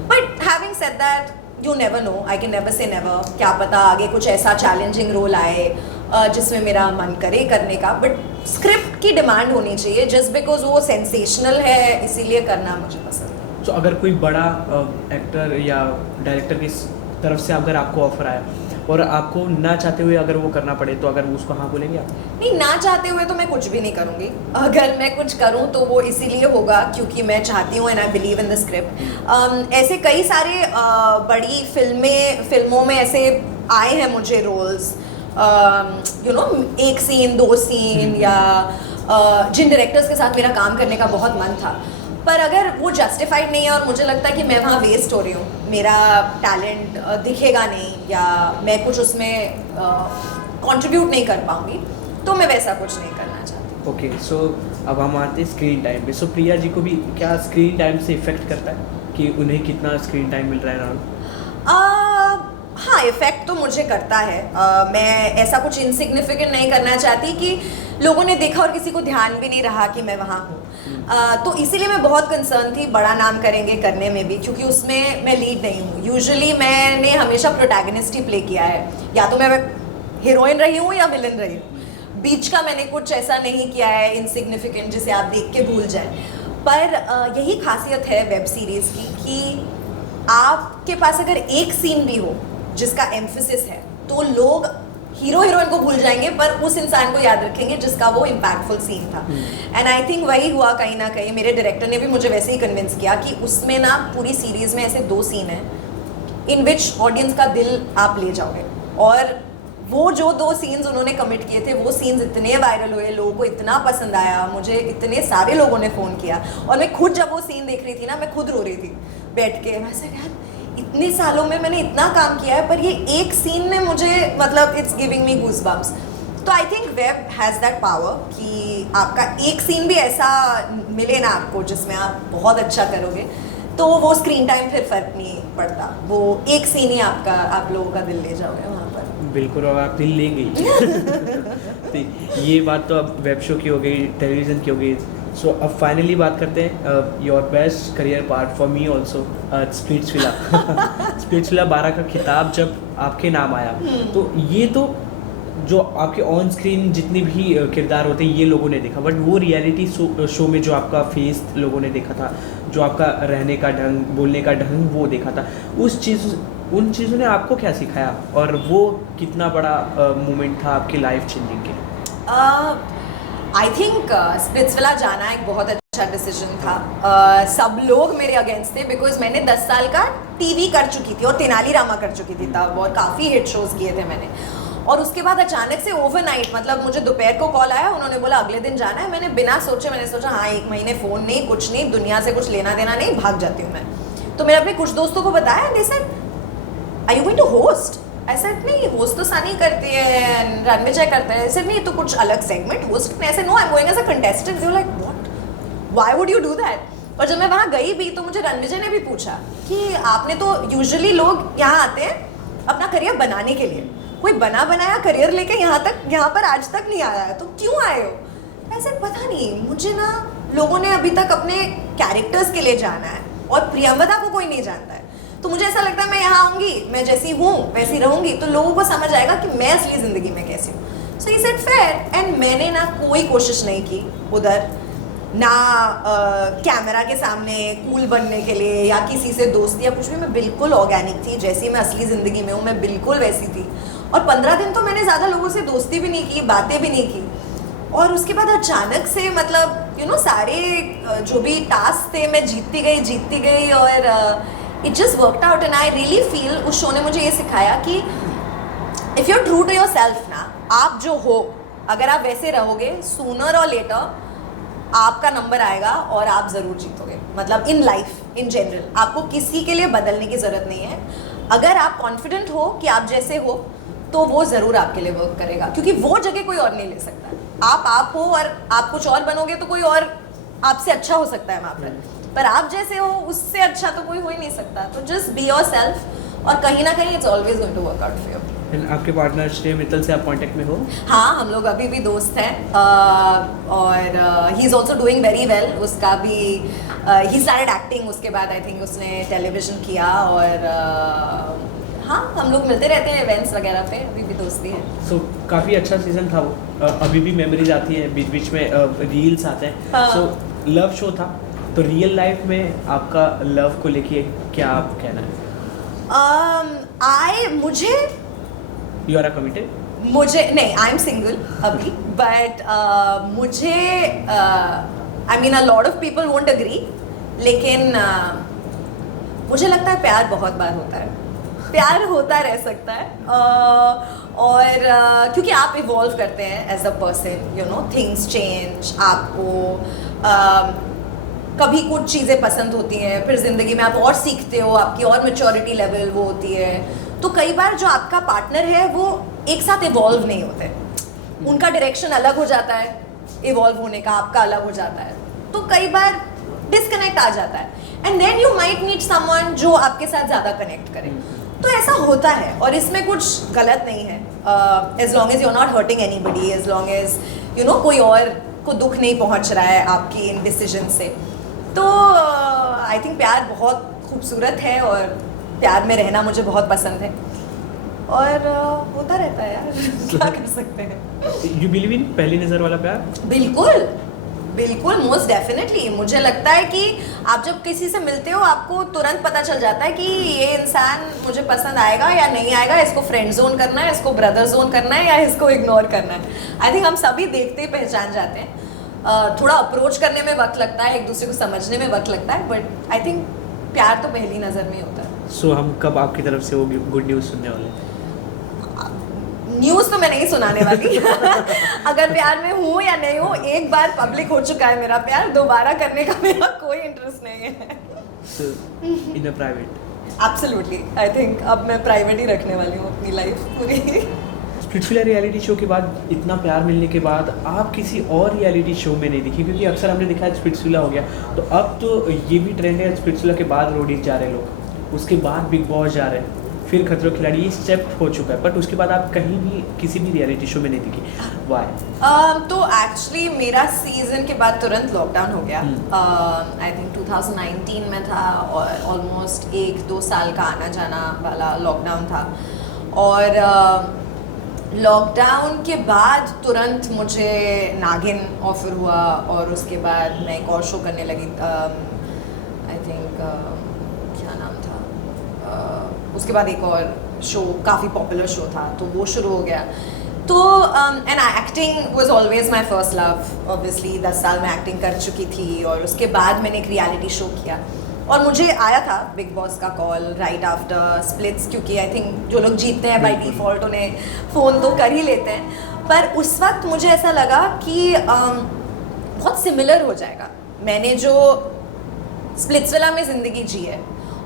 But having said that, you never know, I can never say never, क्या पता आगे कुछ ऐसा चैलेंजिंग रोल आए जिसमें मेरा मन करे करने का, बट स्क्रिप्ट की डिमांड होनी चाहिए, जस्ट बिकॉज वो सेंसेशनल है इसीलिए करना मुझे पसंद है। तो अगर कोई बड़ा एक्टर या डायरेक्टर की तरफ से अगर आपको ऑफर आया और आपको ना चाहते हुए अगर वो करना पड़े, तो अगर उसको हाँ बोलेंगे आप? नहीं, ना चाहते हुए तो मैं कुछ भी नहीं करूँगी। अगर मैं कुछ करूँ तो वो इसीलिए होगा क्योंकि मैं चाहती हूँ, and I believe in the script. ऐसे कई सारे बड़ी फिल्मों में ऐसे आए हैं मुझे roles, you know 1 scene 2 scene, या जिन डायरेक्टर्स के साथ मेरा काम करने का बहुत मन था, पर अगर वो जस्टिफाइड नहीं है और मुझे लगता है कि मैं वहाँ वेस्ट हो रही हूँ, मेरा टैलेंट दिखेगा नहीं, या मैं कुछ उसमें कंट्रीब्यूट नहीं कर पाऊँगी, तो मैं वैसा कुछ नहीं करना चाहती। ओके, सो अब हम आते हैं स्क्रीन टाइम पे। सो प्रिया जी को भी क्या स्क्रीन टाइम से इफेक्ट करता है कि उन्हें कितना स्क्रीन टाइम मिल रहा है राहुल? हाँ, इफ़ेक्ट तो मुझे करता है। मैं ऐसा कुछ इनसिग्निफिकेंट नहीं करना चाहती कि लोगों ने देखा और किसी को ध्यान भी नहीं रहा कि मैं वहाँ हूँ। तो इसीलिए मैं बहुत कंसर्न थी बड़ा नाम करेंगे करने में भी, क्योंकि उसमें मैं लीड नहीं हूँ। यूजुअली मैंने हमेशा प्रोटैगनिस्ट ही प्ले किया है, या तो मैं हीरोइन रही हूँ या विलन रही हूँ, बीच का मैंने कुछ ऐसा नहीं किया है इनसिग्निफिकेंट जिसे आप देख के भूल जाएं। पर यही खासियत है वेब सीरीज़ की कि आपके पास अगर एक सीन भी हो जिसका एम्फेसिस है, तो लोग हीरो हीरोइन को भूल जाएंगे पर उस इंसान को याद रखेंगे जिसका वो इम्पैक्टफुल सीन था। एंड आई थिंक वही हुआ कहीं ना कहीं। मेरे डायरेक्टर ने भी मुझे वैसे ही कन्विंस किया कि उसमें ना पूरी सीरीज़ में ऐसे 2 सीन हैं इन विच ऑडियंस का दिल आप ले जाओगे, और वो जो 2 सीन्स उन्होंने कमिट किए थे, वो सीन्स इतने वायरल हुए, लोगों को इतना पसंद आया, मुझे इतने सारे लोगों ने फ़ोन किया, और मैं खुद जब वो सीन देख रही थी ना, मैं खुद रो रही थी बैठ के। वैसे यार इतने सालों में मैंने इतना काम किया है, पर ये एक सीन ने मुझे, मतलब इट्स गिविंग मी गूज़बम्प्स। तो I think web has that power कि आपका एक सीन भी ऐसा मिले ना आपको जिसमें आप बहुत अच्छा करोगे, तो वो स्क्रीन टाइम फिर फ़र्क नहीं पड़ता, वो एक सीन ही आप लोगों का दिल ले जाओगे वहाँ पर। बिल्कुल, और आप दिल ले गई। तो ये बात तो अब वेब शो की हो गई, टेलीविज़न की हो गई। सो अब फाइनली बात करते हैं your best career part for me also, Splitsvilla. Splitsvilla 12 का खिताब जब आपके नाम आया, तो ये तो जो आपके ऑन स्क्रीन जितने भी किरदार होते हैं ये लोगों ने देखा, बट वो रियलिटी शो में जो आपका फेस लोगों ने देखा था, जो आपका रहने का ढंग, बोलने का ढंग वो देखा था, उन चीज़ों ने आपको क्या सिखाया और वो कितना बड़ा मोमेंट था आपकी लाइफ चेंजिंग के लिए? आई थिंक स्प्लिट्सविला जाना एक बहुत अच्छा डिसीजन था। सब लोग मेरे अगेंस्ट थे बिकॉज मैंने 10 साल का टीवी कर चुकी थी और तेनाली रामा कर चुकी थी तब, और काफ़ी हिट शोज किए थे मैंने। और उसके बाद अचानक से ओवरनाइट, मतलब मुझे दोपहर को कॉल आया, उन्होंने बोला अगले दिन जाना है। मैंने बिना सोचे, मैंने सोचा हाँ 1 महीने फ़ोन नहीं, कुछ नहीं, दुनिया से कुछ लेना देना नहीं, भाग जाती हूँ मैं। तो मैंने अपने कुछ दोस्तों को बताया, they said are you going to host? ऐसा नहीं, होस्ट तो सनी करती है, रणविजय करता है। ऐसे नहीं, तो कुछ अलग सेगमेंट होस्ट। ऐसे no, I am going as a contestant. You like what, why would you do that? और जब मैं वहाँ गई भी तो मुझे रणविजय ने भी पूछा कि आपने तो यूजुअली लोग यहाँ आते हैं अपना करियर बनाने के लिए, कोई बना बनाया करियर लेके यहाँ पर आज तक नहीं आया है, तो क्यों आए हो? ऐसे पता नहीं, मुझे ना लोगों ने अभी तक अपने कैरेक्टर्स के लिए जाना है और प्रियंवदा को कोई नहीं जानता है। तो मुझे ऐसा लगता है मैं यहाँ आऊँगी, मैं जैसी हूँ वैसी रहूँगी, तो लोगों को समझ आएगा कि मैं असली ज़िंदगी में कैसी हूँ। सो ही सेड फेयर। एंड मैंने ना कोई कोशिश नहीं की उधर, ना कैमरा के सामने कूल बनने के लिए या किसी से दोस्ती या कुछ भी। मैं बिल्कुल ऑर्गेनिक थी, जैसी मैं असली ज़िंदगी में हूँ मैं बिल्कुल वैसी थी। और 15 दिन तो मैंने ज़्यादा लोगों से दोस्ती भी नहीं की, बातें भी नहीं की। और उसके बाद अचानक से मतलब यू नो सारे जो भी टास्क थे मैं जीतती गई और it just worked out. And I really feel उस शो ने मुझे ये सिखाया कि if you are true to yourself ना, आप जो हो अगर आप वैसे रहोगे, सूनर और लेटर आपका नंबर आएगा और आप ज़रूर जीतोगे। मतलब इन लाइफ इन जनरल आपको किसी के लिए बदलने की ज़रूरत नहीं है। अगर आप कॉन्फिडेंट हो कि आप जैसे हो तो वो ज़रूर आपके लिए वर्क करेगा, क्योंकि वो जगह कोई और नहीं ले सकता। आप हो और आप कुछ और बनोगे तो कोई और आपसे अच्छा हो सकता है वहाँ पर आप जैसे हो उससे अच्छा तो कोई हो ही नहीं सकता। तो जस्ट बी योर सेल्फ और कहीं ना कहीं it's always going to work out for you. आपके पार्टनर श्रेय मित्तल से आप कांटेक्ट में हो? हाँ, हम लोग अभी भी दोस्त हैं और he is also doing very well. उसका भी ही स्टार्टेड एक्टिंग, उसके बाद आई थिंक उसने टेलीविजन किया और हाँ हम लोग मिलते रहते हैं इवेंट्स वगैरह पे, अभी भी दोस्ती है। सो काफ़ी अच्छा सीजन था वो, अभी भी मेमोरीज आती हैं, बीच बीच में रील्स आते हैं। सो लव शो था, तो रियल लाइफ में आपका लव को लेके क्या आप कहना है? मुझे यू आर कमिटेड? मुझे नहीं, आई एम सिंगल अभी, बट मुझे I mean a lot of people won't agree, लेकिन मुझे लगता है प्यार बहुत बार होता है, प्यार होता रह सकता है। और क्योंकि आप इवॉल्व करते हैं as a person, you know things change. आपको कभी कुछ चीज़ें पसंद होती हैं, फिर ज़िंदगी में आप और सीखते हो, आपकी और मैच्योरिटी लेवल वो होती है। तो कई बार जो आपका पार्टनर है वो एक साथ इवॉल्व नहीं होते, उनका डायरेक्शन अलग हो जाता है, इवॉल्व होने का आपका अलग हो जाता है, तो कई बार डिस्कनेक्ट आ जाता है। And then you might need someone जो आपके साथ ज़्यादा कनेक्ट करे। तो ऐसा होता है और इसमें कुछ गलत नहीं है, as long as you are not hurting anybody, as long as you know कोई और को दुख नहीं पहुंच रहा है आपकी इन डिसीजन से। तो आई थिंक प्यार बहुत खूबसूरत है और प्यार में रहना मुझे बहुत पसंद है और होता रहता है यार क्या कर सकते हैं। यू बिलीव इन पहली नज़र वाला प्यार? बिल्कुल बिल्कुल, मोस्ट डेफिनेटली। मुझे लगता है कि आप जब किसी से मिलते हो आपको तुरंत पता चल जाता है कि ये इंसान मुझे पसंद आएगा या नहीं आएगा, इसको फ्रेंड जोन करना है, इसको ब्रदर जोन करना है या इसको इग्नोर करना है। आई थिंक हम सभी देखते ही पहचान जाते हैं। थोड़ा अप्रोच करने में वक्त लगता है, एक दूसरे को समझने में वक्त लगता है, बट आई थिंक प्यार तो पहली नज़र में ही होता है। सो हम कब आपकी तरफ से वो गुड न्यूज़ सुनने वाले हैं? न्यूज़ तो मैं नहीं सुनाने वाली अगर प्यार में हूँ या नहीं हूँ, एक बार पब्लिक हो चुका है मेरा प्यार, दोबारा करने का मेरा कोई इंटरेस्ट नहीं है। So, in a private? Absolutely, I think अब मैं प्राइवेट ही रखने वाली हूँ अपनी लाइफ पूरी। स्प्लिट्सविला रियलिटी शो के बाद, इतना प्यार मिलने के बाद आप किसी और रियलिटी शो में नहीं दिखी, क्योंकि अक्सर हमने देखा है स्प्लिट्सविला हो गया, तो अब तो ये भी ट्रेंड है स्प्लिट्सविला के बाद रोडीज जा रहे हैं लोग, उसके बाद बिग बॉस जा रहे हैं, फिर खतरों के खिलाड़ी ये स्टेप हो चुका है, बट उसके बाद आप कहीं भी किसी भी रियलिटी शो में नहीं दिखी, वाई? तो एक्चुअली मेरा सीजन के बाद तुरंत लॉकडाउन हो गया। आई थिंक 2019 में था और ऑलमोस्ट 1-2 साल का आना जाना वाला लॉकडाउन था। और लॉकडाउन के बाद तुरंत मुझे नागिन ऑफर हुआ और उसके बाद मैं एक और शो करने लगी। आई थिंक क्या नाम था, उसके बाद एक और शो, काफ़ी पॉपुलर शो था, तो वो शुरू हो गया। तो and acting was always my first love. Obviously 10 साल में एक्टिंग कर चुकी थी और उसके बाद मैंने एक रियलिटी शो किया और मुझे आया था बिग बॉस का कॉल राइट आफ्टर स्प्लिट्स, क्योंकि आई थिंक जो लोग जीतते हैं बाय डिफ़ॉल्ट उन्हें फ़ोन तो कर ही लेते हैं। पर उस वक्त मुझे ऐसा लगा कि बहुत सिमिलर हो जाएगा। मैंने जो स्प्लिट्सविला में ज़िंदगी जी है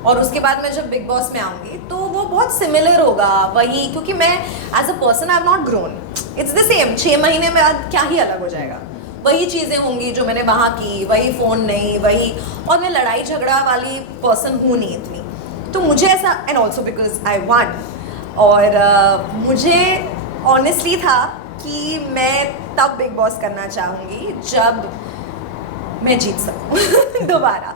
और उसके बाद मैं जब बिग बॉस में आऊँगी तो वो बहुत सिमिलर होगा वही, क्योंकि मैं as a person I have not grown, it's the same. 6 महीने में क्या ही अलग हो जाएगा, वही चीज़ें होंगी जो मैंने वहाँ की, वही फ़ोन नहीं, वही, और मैं लड़ाई झगड़ा वाली पर्सन हूँ नहीं इतनी। तो मुझे ऐसा, and also because I one, और मुझे ऑनेस्टली था कि मैं तब बिग बॉस करना चाहूँगी जब मैं जीत सकूँ दोबारा।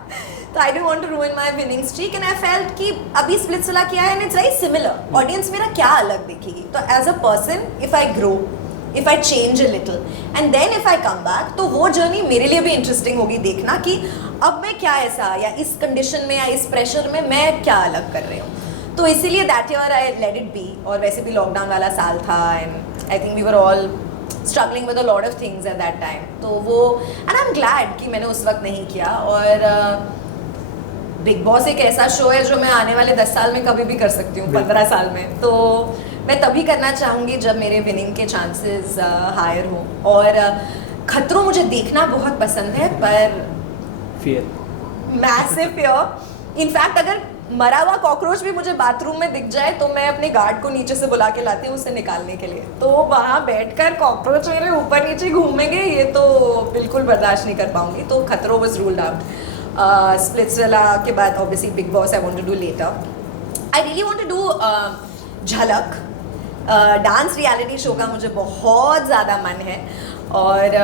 तो I don't want to ruin my winning streak and I felt कि अभी स्प्लिट्सविला किया है and it's very similar. Audience मेरा क्या अलग देखेगी? तो as a person if I grow, if I change a little and then if I come back, तो वो जर्नी मेरे लिए भी इंटरेस्टिंग होगी देखना कि अब मैं क्या ऐसा, या इस कंडीशन में या इस प्रेशर में मैं क्या अलग कर रही हूँ। तो इसीलिए that year I let it be. और वैसे भी लॉकडाउन वाला साल था and I think we were all struggling with a lot of things at that time. तो वो, एंड आई एम ग्लैड कि मैंने उस वक्त नहीं किया। और बिग बॉस एक ऐसा शो है जो मैं आने वाले 10 साल में कभी भी कर सकती हूँ, 15 साल में। तो मैं तभी करना चाहूँगी जब मेरे विनिंग के चांसेस हायर हो। और खतरों मुझे देखना बहुत पसंद है, पर फियर, मैसिव फियर। इनफैक्ट अगर मरा हुआ कॉकरोच भी मुझे बाथरूम में दिख जाए तो मैं अपने गार्ड को नीचे से बुला के लाती हूँ उसे निकालने के लिए। तो वहाँ बैठकर कॉकरोच मेरे ऊपर नीचे घूमेंगे, ये तो बिल्कुल बर्दाश्त नहीं कर पाऊंगी। तो खतरों वाज रूल्ड आउट। स्प्लिट्सविला के बाद obviously Bigg Boss I want to do later. I really want to do Jhalak, dance reality show का मुझे बहुत ज़्यादा मन है। और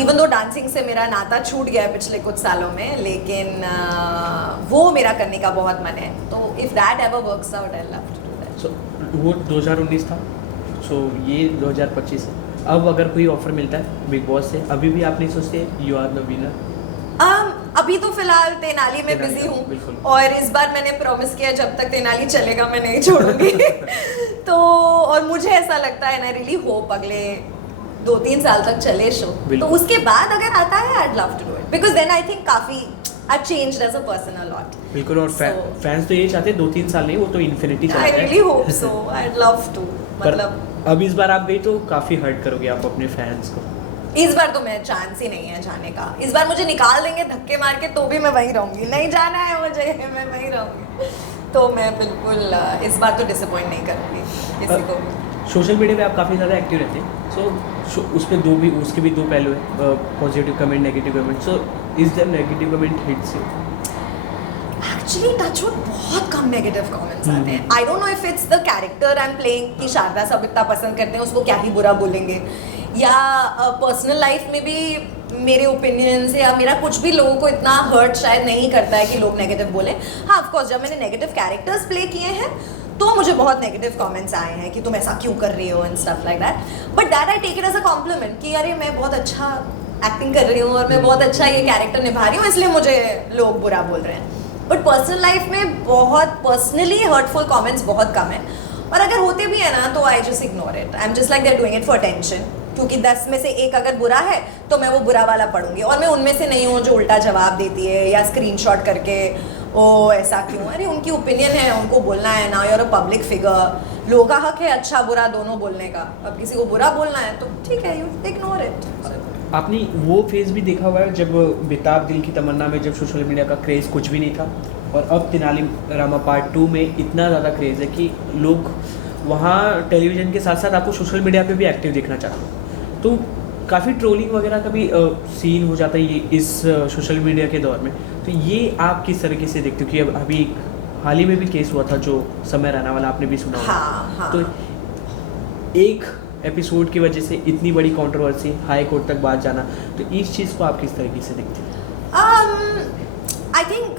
इवन दो डांसिंग से मेरा नाता छूट गया है पिछले कुछ सालों में, लेकिन वो मेरा करने का बहुत मन है। तो if that ever works out I love to do that. So वो 2019 था, सो ये 2025 है। अब अगर कोई ऑफर मिलता है बिग बॉस से, अभी भी आप नहीं सोचते यू आर द विनर? अभी तो फिलहाल तेनाली में बिजी हूँ और इस बार मैंने प्रॉमिस किया जब तक तेनाली चलेगा मैं नहीं छोड़ूंगी। तो और मुझे ऐसा लगता है, आई रियली होप अगले 2-3 साल तक चले शो। तो उसके बाद अगर आता है I love to do it, because then I think काफी I changed as a person a lot. बिल्कुल। और फैंस तो ये चाहते हैं 2-3 साल नहीं, वो तो इन्फिनिटी चाहते हैं। I really hope so, I love to. मतलब अब इस बार आप गई तो काफी हर्ट करोगे आप अपने फैंस को। इस बार तो मैं चांस ही नहीं है जाने का। इस बार मुझे निकाल देंगे धक्के मार के तो भी मैं वहीं रहूंगी, नहीं जाना है मुझे, मैं वहीं रहूंगी। तो मैं बिल्कुल इस बार तो डिसअपॉइंट नहीं करूंगी किसी को। सोशल मीडिया पे आप काफ़ी ज़्यादा एक्टिव रहते हैं, सो उस पर उसके भी 2 पहलू हैं, positive comment, negative comment. So is the negative comment hits you? Actually touch wood बहुत कम नेगेटिव कमेंट्स आते हैं। I don't know if it's the character I am playing कि शारदा सब इतना पसंद करते हैं उसको क्या ही बुरा बोलेंगे, या पर्सनल लाइफ में भी मेरे ओपिनियंस या मेरा कुछ भी लोगों को इतना हर्ट शायद नहीं करता है कि लोग नेगेटिव बोले। हाँ, ऑफ कोर्स जब मैंने नेगेटिव कैरेक्टर्स प्ले किए हैं तो मुझे बहुत नेगेटिव कमेंट्स आए हैं कि तुम ऐसा क्यों कर रही हो and stuff like that. But that I take it as a compliment कि अरे मैं बहुत अच्छा एक्टिंग कर रही हूँ और मैं बहुत अच्छा ये कैरेक्टर निभा रही हूँ, इसलिए मुझे लोग बुरा बोल रहे हैं। बट पर्सनल लाइफ में बहुत पर्सनली हर्टफुल कमेंट्स बहुत कम है, और अगर होते भी है ना तो I just ignore it. I am just like they are doing it for attention, क्योंकि 10 में से 1 अगर बुरा है तो मैं वो बुरा वाला पढ़ूंगी। और मैं उनमें से नहीं हूँ जो उल्टा जवाब देती है या स्क्रीनशॉट करके ओ ऐसा क्यों। अरे उनकी ओपिनियन है, उनको बोलना है ना, यूर अ पब्लिक फिगर, लोगों का हक है अच्छा बुरा दोनों बोलने का। अब किसी को बुरा बोलना है तो ठीक है, यू इग्नोर इट। आपने वो फेज भी देखा हुआ है जब बेताब दिल की तमन्ना में जब सोशल मीडिया का क्रेज़ कुछ भी नहीं था, और अब तेनाली रामा पार्ट 2 में इतना ज़्यादा क्रेज़ है कि लोग वहाँ टेलीविज़न के साथ साथ आपको सोशल मीडिया पे भी एक्टिव देखना चाहते हैं। तो काफ़ी ट्रोलिंग वगैरह का भी सीन हो जाता है ये इस सोशल मीडिया के दौर में। तो ये आप किस तरीके से देखते हो कि अब अभी हाल ही में भी केस हुआ था जो समय रैना वाला, आपने भी सुना होगा। हाँ। तो एक एपिसोड की वजह से इतनी बड़ी कंट्रोवर्सी, हाई कोर्ट तक बात जाना, तो इस चीज़ को आप किस तरीके से देखते हैं? आई थिंक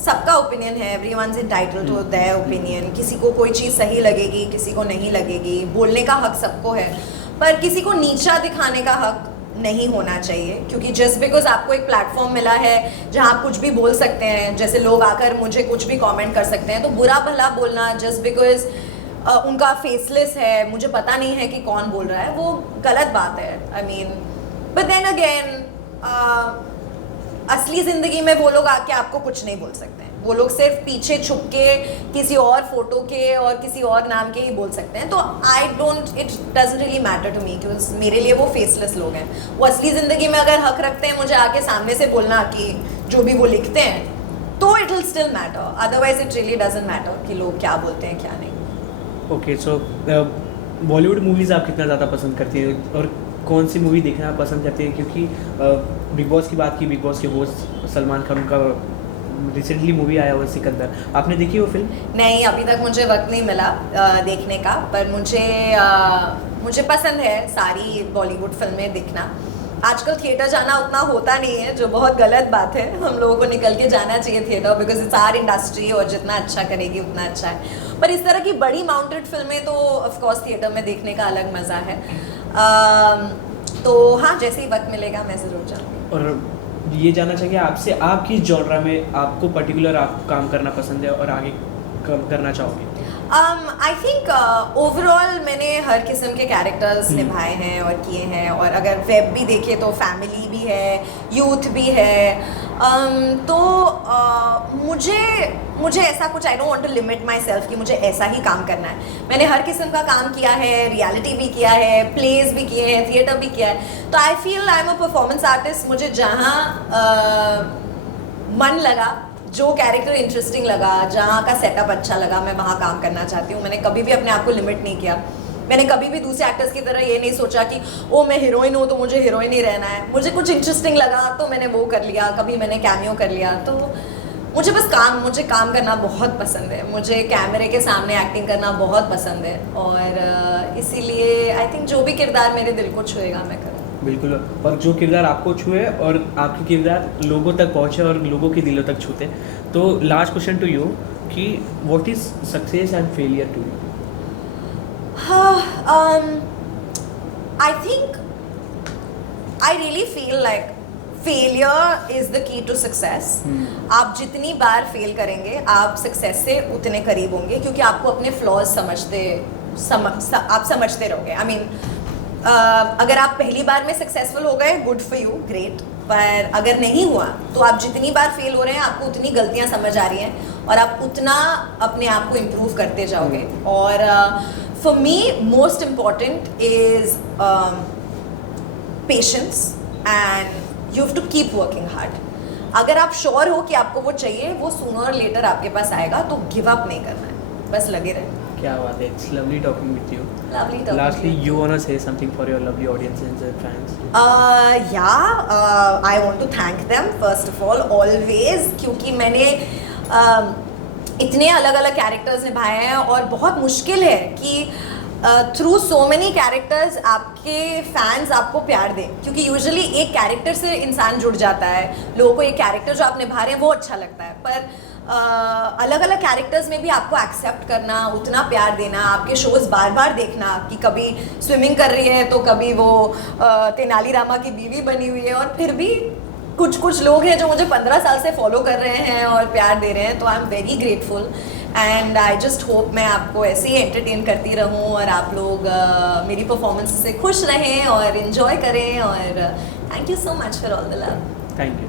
सबका ओपिनियन है, everyone's entitled to their opinion. किसी को कोई चीज़ सही लगेगी, किसी को नहीं लगेगी, बोलने का हक सबको है, पर किसी को नीचा दिखाने का हक नहीं होना चाहिए। क्योंकि जस्ट बिकॉज आपको एक प्लेटफॉर्म मिला है जहाँ आप कुछ भी बोल सकते हैं, जैसे लोग आकर मुझे कुछ भी कमेंट कर सकते हैं, तो बुरा भला बोलना जस्ट बिकॉज उनका फेसलेस है, मुझे पता नहीं है कि कौन बोल रहा है, वो गलत बात है। I mean but then again असली ज़िंदगी में वो लोग आके आपको कुछ नहीं बोल सकते हैं। वो लोग सिर्फ पीछे छुप के किसी और फोटो के और किसी और नाम के ही बोल सकते हैं। तो it doesn't really matter to me, क्योंकि मेरे लिए वो फेसलेस लोग हैं। वो असली ज़िंदगी में अगर हक रखते हैं मुझे आके सामने से बोलना कि जो भी वो लिखते हैं, तो it will still matter, otherwise it really doesn't matter कि लोग क्या बोलते हैं क्या नहीं। ओके, सो बॉलीवुड मूवीज़ आप कितना ज़्यादा पसंद करती हैं और कौन सी मूवी देखना आप पसंद करते हैं? क्योंकि बिग बॉस की बात की, बिग बॉस के होस्ट सलमान खान का रिसेंटली मूवी आया हुआ सिकंदर, आपने देखी वो फिल्म? नहीं, अभी तक मुझे वक्त नहीं मिला देखने का, पर मुझे पसंद है सारी बॉलीवुड फिल्में देखना। आजकल थिएटर जाना उतना होता नहीं है, जो बहुत गलत बात है। हम लोगों को निकल के जाना चाहिए theatre, because it's our industry, और जितना अच्छा करेगी उतना अच्छा है। पर इस तरह की बड़ी माउंटेड फिल्में तो ऑफ कोर्स थिएटर में देखने का अलग मज़ा है। तो हाँ, जैसे ही वक्त मिलेगा मैं ज़रूर जाऊँगी। और ये जानना चाहिए आपसे, आप किस जॉनरा में आपको पर्टिकुलर आप काम करना पसंद है और आगे कब करना चाहोगे? आई थिंक ओवरऑल मैंने हर किस्म के कैरेक्टर्स निभाए हैं और किए हैं, और अगर वेब भी देखे तो फैमिली भी है, यूथ भी है। तो मुझे ऐसा कुछ, I don't want to limit myself कि मुझे ऐसा ही काम करना है। मैंने हर किस्म का काम किया है, रियलिटी भी किया है, प्लेज भी किए हैं, थिएटर भी किया है। तो I feel I am a performance artist. मुझे जहाँ मन लगा, जो कैरेक्टर इंटरेस्टिंग लगा, जहाँ का सेटअप अच्छा लगा, मैं वहाँ काम करना चाहती हूँ। मैंने कभी भी अपने आप को लिमिट नहीं किया। मैंने कभी भी दूसरे एक्टर्स की तरह ये नहीं सोचा कि ओ मैं हीरोइन हूँ तो मुझे हीरोइन ही रहना है। मुझे कुछ इंटरेस्टिंग लगा तो मैंने वो कर लिया, कभी मैंने कैमियो कर लिया। तो मुझे काम करना बहुत पसंद है। मुझे कैमरे के सामने एक्टिंग करना बहुत पसंद है, और इसीलिए आई थिंक जो भी किरदार मेरे दिल को छुएगा मैं करूँ। बिल्कुल, और जो किरदार आपको छुए और आपके किरदार लोगों तक पहुँचे और लोगों के दिलों तक छूते। तो लास्ट क्वेश्चन टू यू कि what is success and failure to you? I think I really feel like failure is the key to success. आप जितनी बार फेल करेंगे आप सक्सेस से उतने करीब होंगे, क्योंकि आपको अपने फ्लॉज आप समझते रहोगे। आई मीन अगर आप पहली बार में सक्सेसफुल हो गए, गुड फॉर यू, ग्रेट। पर अगर नहीं हुआ तो आप जितनी बार फेल हो रहे हैं आपको उतनी गलतियां समझ आ रही हैं और आप उतना अपने आप को इम्प्रूव करते जाओगे। और for me most important is patience and you have to keep working hard. अगर आप श्योर हो कि आपको वो चाहिए, वो सूनर और लेटर आपके पास आएगा, तो गिव अप नहीं करना है, बस लगे रहे। क्या बात है, it's lovely talking with you. Lovely talking Lastly, to you wanna say something for your lovely audiences and fans? I want to thank them first of all, always, क्योंकि मैंने इतने अलग अलग कैरेक्टर्स निभाए हैं और बहुत मुश्किल है कि थ्रू सो मेनी कैरेक्टर्स आपके फैंस आपको प्यार दें, क्योंकि यूजुअली एक कैरेक्टर से इंसान जुड़ जाता है। लोगों को एक कैरेक्टर जो आप निभा रहे हैं वो अच्छा लगता है, पर अलग अलग कैरेक्टर्स में भी आपको एक्सेप्ट करना, उतना प्यार देना, आपके शोज़ बार बार देखना कि कभी स्विमिंग कर रही है तो कभी वो तेनालीरामा की बीवी बनी हुई है, और फिर भी कुछ लोग हैं जो मुझे 15 साल से फॉलो कर रहे हैं और प्यार दे रहे हैं। तो I am very grateful and I just hope मैं आपको ऐसे ही एंटरटेन करती रहूं और आप लोग मेरी परफॉर्मेंस से खुश रहें और इन्जॉय करें। और thank you so much for all the love. Thank you.